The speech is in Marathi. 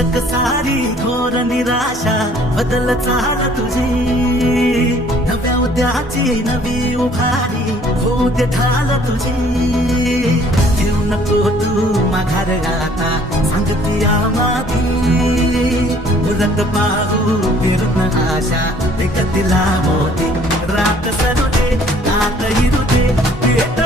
अटक सारी घोर निराशा बदल चाल तुझी नव्या उद्याची नवी उभारी होते ढाल तुझी घेऊ नको तू माघार आता सांगती माती उलट पाहू फिरून आशा एकतीला मोती रात सरुदे आत हिरुदे पेट